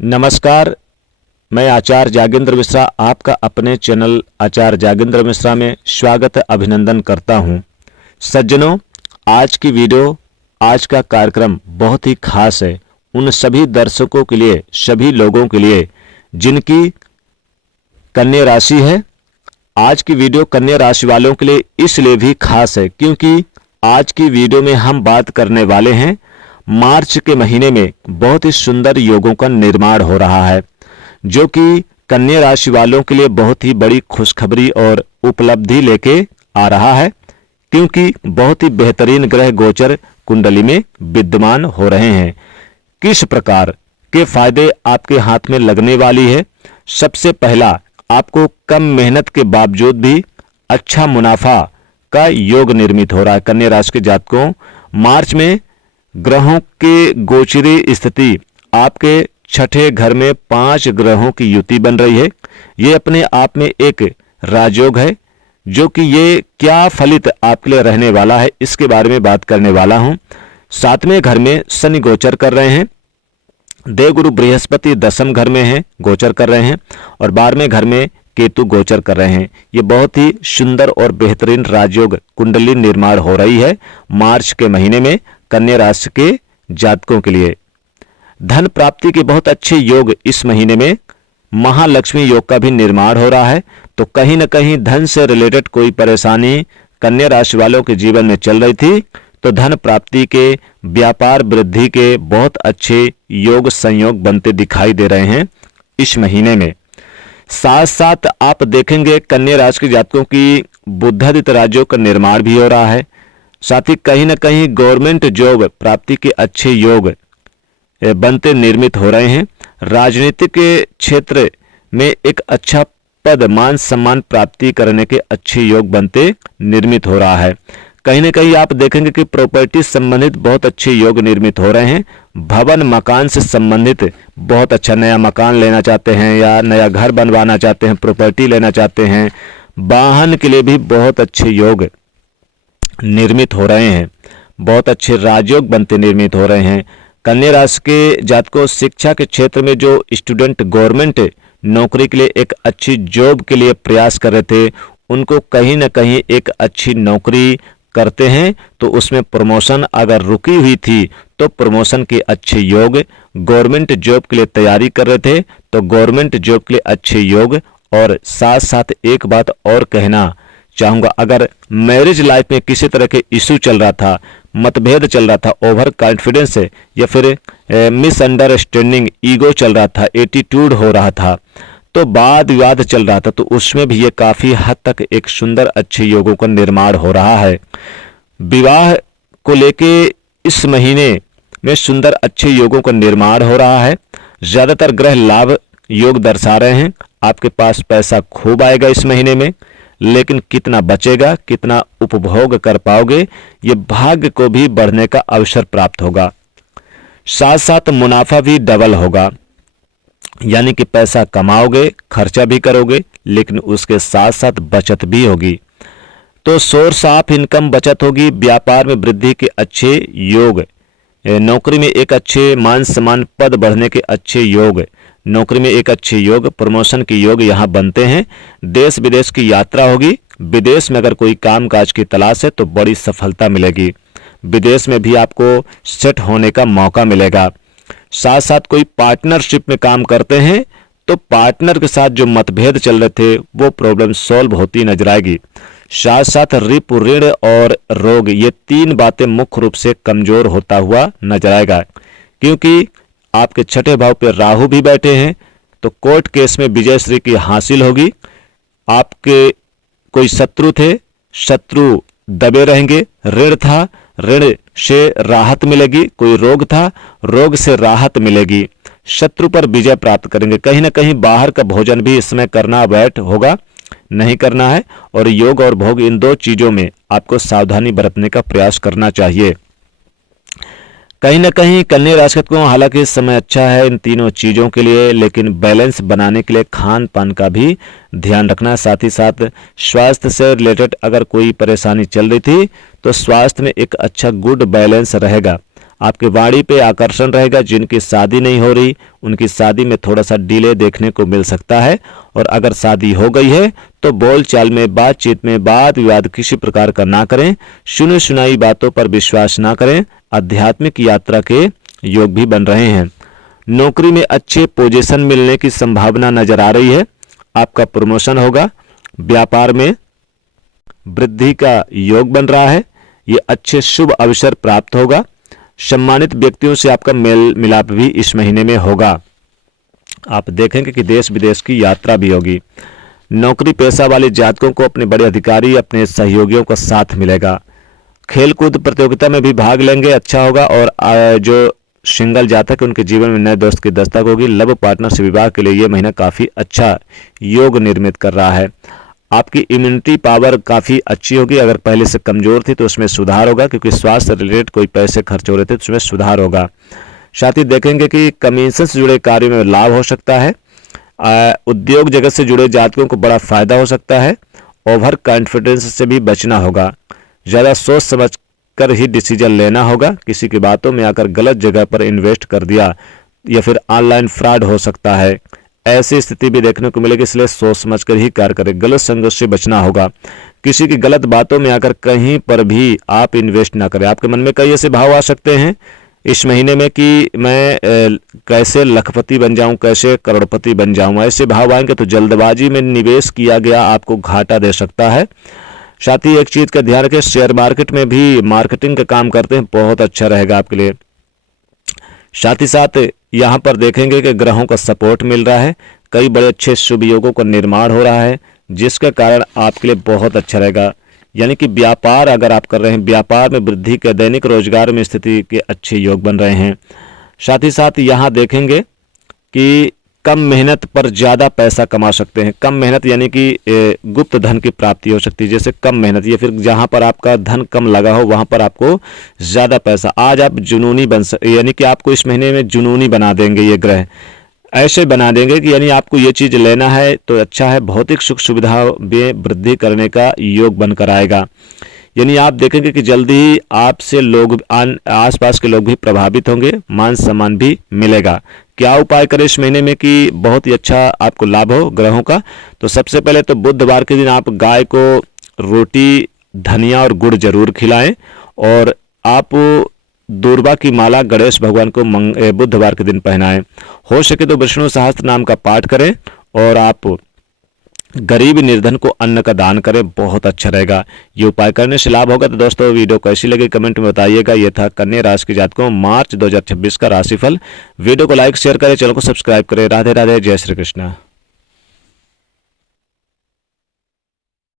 नमस्कार, मैं आचार्य जागेंद्र मिश्रा आपका अपने चैनल आचार्य जागेंद्र मिश्रा में स्वागत अभिनंदन करता हूं। सज्जनों, आज की वीडियो, आज का कार्यक्रम बहुत ही खास है उन सभी दर्शकों के लिए, सभी लोगों के लिए जिनकी कन्या राशि है। आज की वीडियो कन्या राशि वालों के लिए इसलिए भी खास है क्योंकि आज की वीडियो में हम बात करने वाले हैं मार्च के महीने में बहुत ही सुंदर योगों का निर्माण हो रहा है, जो कि कन्या राशि वालों के लिए बहुत ही बड़ी खुशखबरी और उपलब्धि लेके आ रहा है, क्योंकि बहुत ही बेहतरीन ग्रह गोचर कुंडली में विद्यमान हो रहे हैं। किस प्रकार के फायदे आपके हाथ में लगने वाली है? सबसे पहला, आपको कम मेहनत के बावजूद भी अच्छा मुनाफा का योग निर्मित हो रहा है। कन्या राशि के जातकों, मार्च में ग्रहों के गोचरी स्थिति आपके छठे घर में 5 ग्रहों की युति बन रही है। ये अपने आप में एक राजयोग है, जो कि ये क्या फलित आपके लिए रहने वाला है इसके बारे में बात करने वाला हूं। 7वें घर में शनि गोचर कर रहे हैं, देवगुरु बृहस्पति 10वें घर में है, गोचर कर रहे हैं, और 12वें घर में केतु गोचर कर रहे हैं। ये बहुत ही सुंदर और बेहतरीन राजयोग कुंडली निर्माण हो रही है मार्च के महीने में कन्या राशि के जातकों के लिए। धन प्राप्ति के बहुत अच्छे योग इस महीने में, महालक्ष्मी योग का भी निर्माण हो रहा है। तो कहीं ना कहीं धन से रिलेटेड कोई परेशानी कन्या राशि वालों के जीवन में चल रही थी, तो धन प्राप्ति के, व्यापार वृद्धि के बहुत अच्छे योग संयोग बनते दिखाई दे रहे हैं इस महीने में। साथ साथ आप देखेंगे कन्या राशि के जातकों की बुधादित्य राजयोग का निर्माण भी हो रहा है। साथ ही कहीं ना कहीं गवर्नमेंट जॉब प्राप्ति के अच्छे योग बनते निर्मित हो रहे हैं। राजनीतिक के क्षेत्र में एक अच्छा पद, मान सम्मान प्राप्ति करने के अच्छे योग बनते निर्मित हो रहा है। कहीं ना कहीं आप देखेंगे कि प्रॉपर्टी संबंधित बहुत अच्छे योग निर्मित हो रहे हैं। भवन मकान से संबंधित बहुत अच्छा, नया मकान लेना चाहते हैं या नया घर बनवाना चाहते हैं, प्रॉपर्टी लेना चाहते हैं, वाहन के लिए भी बहुत अच्छे योग निर्मित हो रहे हैं। बहुत अच्छे राजयोग बनते निर्मित हो रहे हैं। कन्या राशि के जातकों, शिक्षा के क्षेत्र में जो स्टूडेंट गवर्नमेंट नौकरी के लिए एक अच्छी जॉब के लिए प्रयास कर रहे थे, उनको कहीं ना कहीं एक अच्छी नौकरी करते हैं तो उसमें प्रमोशन अगर रुकी हुई थी तो प्रमोशन के अच्छे योग, गवर्नमेंट जॉब के लिए तैयारी कर रहे थे तो गवर्नमेंट जॉब के लिए अच्छे योग। और साथ साथ एक बात और कहना चाहूँगा, अगर मैरिज लाइफ में किसी तरह के इशू चल रहा था, मतभेद चल रहा था, ओवर कॉन्फिडेंस या फिर मिसअंडरस्टैंडिंग, ईगो चल रहा था, एटीट्यूड हो रहा था, तो वाद विवाद चल रहा था, तो उसमें भी ये काफ़ी हद तक एक सुंदर अच्छे योगों का निर्माण हो रहा है। विवाह को लेके इस महीने में सुंदर अच्छे योगों का निर्माण हो रहा है। ज़्यादातर ग्रह लाभ योग दर्शा रहे हैं। आपके पास पैसा खूब आएगा इस महीने में, लेकिन कितना बचेगा, कितना उपभोग कर पाओगे, ये भाग्य को भी बढ़ने का अवसर प्राप्त होगा। साथ साथ मुनाफा भी डबल होगा, यानी कि पैसा कमाओगे, खर्चा भी करोगे, लेकिन उसके साथ साथ बचत भी होगी। तो सोर्स ऑफ इनकम बचत होगी। व्यापार में वृद्धि के अच्छे योग, नौकरी में एक अच्छे मान सम्मान, पद बढ़ने के अच्छे योग, नौकरी में एक अच्छे योग, प्रमोशन के योग यहाँ बनते हैं। देश विदेश की यात्रा होगी। विदेश में अगर कोई कामकाज की तलाश है तो बड़ी सफलता मिलेगी। विदेश में भी आपको सेट होने का मौका मिलेगा। साथ साथ कोई पार्टनरशिप में काम करते हैं तो पार्टनर के साथ जो मतभेद चल रहे थे वो प्रॉब्लम सॉल्व होती नजर आएगी। साथ साथ रिपु, ऋण और रोग, ये 3 बातें मुख्य रूप से कमजोर होता हुआ नजर आएगा, क्योंकि आपके छठे भाव पे राहु भी बैठे हैं। तो कोर्ट केस में विजय श्री की हासिल होगी। आपके कोई शत्रु थे, शत्रु दबे रहेंगे। ऋण था, ऋण से राहत मिलेगी। कोई रोग था, रोग से राहत मिलेगी। शत्रु पर विजय प्राप्त करेंगे। कहीं ना कहीं बाहर का भोजन भी इसमें करना अवॉइड होगा, नहीं करना है। और योग और भोग, इन 2 चीजों में आपको सावधानी बरतने का प्रयास करना चाहिए। कहीं ना कहीं कन्या राशि को हालांकि समय अच्छा है इन तीनों चीज़ों के लिए, लेकिन बैलेंस बनाने के लिए खान पान का भी ध्यान रखना। साथ ही साथ स्वास्थ्य से रिलेटेड अगर कोई परेशानी चल रही थी तो स्वास्थ्य में एक अच्छा गुड बैलेंस रहेगा। आपके वाणी पे आकर्षण रहेगा। जिनकी शादी नहीं हो रही उनकी शादी में थोड़ा सा डिले देखने को मिल सकता है। और अगर शादी हो गई है तो बोलचाल में, बातचीत में वाद विवाद किसी प्रकार का ना करें। सुनी सुनाई बातों पर विश्वास ना करें। आध्यात्मिक यात्रा के योग भी बन रहे हैं। नौकरी में अच्छे पोजीशन मिलने की संभावना नजर आ रही है। आपका प्रमोशन होगा। व्यापार में वृद्धि का योग बन रहा है। ये अच्छे शुभ अवसर प्राप्त होगा। सम्मानित व्यक्तियों से आपका मेल मिलाप भी इस महीने में होगा। आप देखेंगे कि देश विदेश की यात्रा भी होगी। नौकरी पेशा वाले जातकों को अपने बड़े अधिकारी, अपने सहयोगियों का साथ मिलेगा। खेलकूद प्रतियोगिता में भी भाग लेंगे, अच्छा होगा। और जो सिंगल जातक उनके जीवन में नए दोस्त की दस्तक होगी। लव पार्टनर से विवाह के लिए यह महीना काफी अच्छा योग निर्मित कर रहा है। आपकी इम्यूनिटी पावर काफी अच्छी होगी। अगर पहले से कमजोर थी तो उसमें सुधार होगा, क्योंकि स्वास्थ्य रिलेटेड कोई पैसे खर्च हो रहे थे तो उसमें सुधार होगा। साथ ही देखेंगे कि कमीशन से जुड़े कार्यों में लाभ हो सकता है। उद्योग जगत से जुड़े जातकों को बड़ा फायदा हो सकता है। ओवर कॉन्फिडेंस से भी बचना होगा। ज्यादा सोच समझ कर ही डिसीजन लेना होगा। किसी की बातों में आकर गलत जगह पर इन्वेस्ट कर दिया या फिर ऑनलाइन फ्रॉड हो सकता है, ऐसी स्थिति भी देखने को मिलेगी। इसलिए सोच समझ कर ही कार्य करें। गलत संगत से बचना होगा। किसी की गलत बातों में आकर कहीं पर भी आप इन्वेस्ट ना करें। आपके मन में कई ऐसे भाव आ सकते हैं इस महीने में कि मैं कैसे लखपति बन जाऊं, कैसे करोड़पति बन जाऊं। ऐसे भाव आएंगे तो जल्दबाजी में निवेश किया गया आपको घाटा दे सकता है। साथ ही एक चीज का ध्यान रखें, शेयर मार्केट में भी मार्केटिंग का काम करते हैं, बहुत अच्छा रहेगा आपके लिए। साथ ही साथ यहाँ पर देखेंगे कि ग्रहों का सपोर्ट मिल रहा है। कई बड़े अच्छे शुभ योगों का निर्माण हो रहा है, जिसका कारण आपके लिए बहुत अच्छा रहेगा। यानी कि व्यापार अगर आप कर रहे हैं, व्यापार में वृद्धि के, दैनिक रोजगार में स्थिति के अच्छे योग बन रहे हैं। साथ ही साथ यहाँ देखेंगे कि कम मेहनत पर ज्यादा पैसा कमा सकते हैं। कम मेहनत यानी कि गुप्त धन की प्राप्ति हो सकती है। जैसे कम मेहनत या फिर जहां पर आपका धन कम लगा हो वहां पर आपको ज्यादा पैसा। आज आप जुनूनी यानी कि आपको इस महीने में जुनूनी बना देंगे ये ग्रह। ऐसे बना देंगे कि यानी आपको ये चीज लेना है तो अच्छा है। भौतिक सुख सुविधा में वृद्धि करने का योग बनकर आएगा। यानी आप देखेंगे कि जल्दी ही आपसे लोग, आसपास के लोग भी प्रभावित होंगे। मान सम्मान भी मिलेगा। क्या उपाय करें इस महीने में कि बहुत ही अच्छा आपको लाभ हो ग्रहों का? तो सबसे पहले तो बुधवार के दिन आप गाय को रोटी, धनिया और गुड़ जरूर खिलाएं। और आप दूर्वा की माला गणेश भगवान को बुधवार के दिन पहनाएं। हो सके तो विष्णु सहस्त्र नाम का पाठ करें। और आप गरीब निर्धन को अन्न का दान करें, बहुत अच्छा रहेगा। ये उपाय करने से लाभ होगा। तो दोस्तों वीडियो कैसी लगी कमेंट में बताइएगा। ये था कन्या राशि के जातकों मार्च 2026 का राशिफल। वीडियो को लाइक शेयर करें, चैनल को सब्सक्राइब करें। राधे राधे, जय श्री कृष्ण।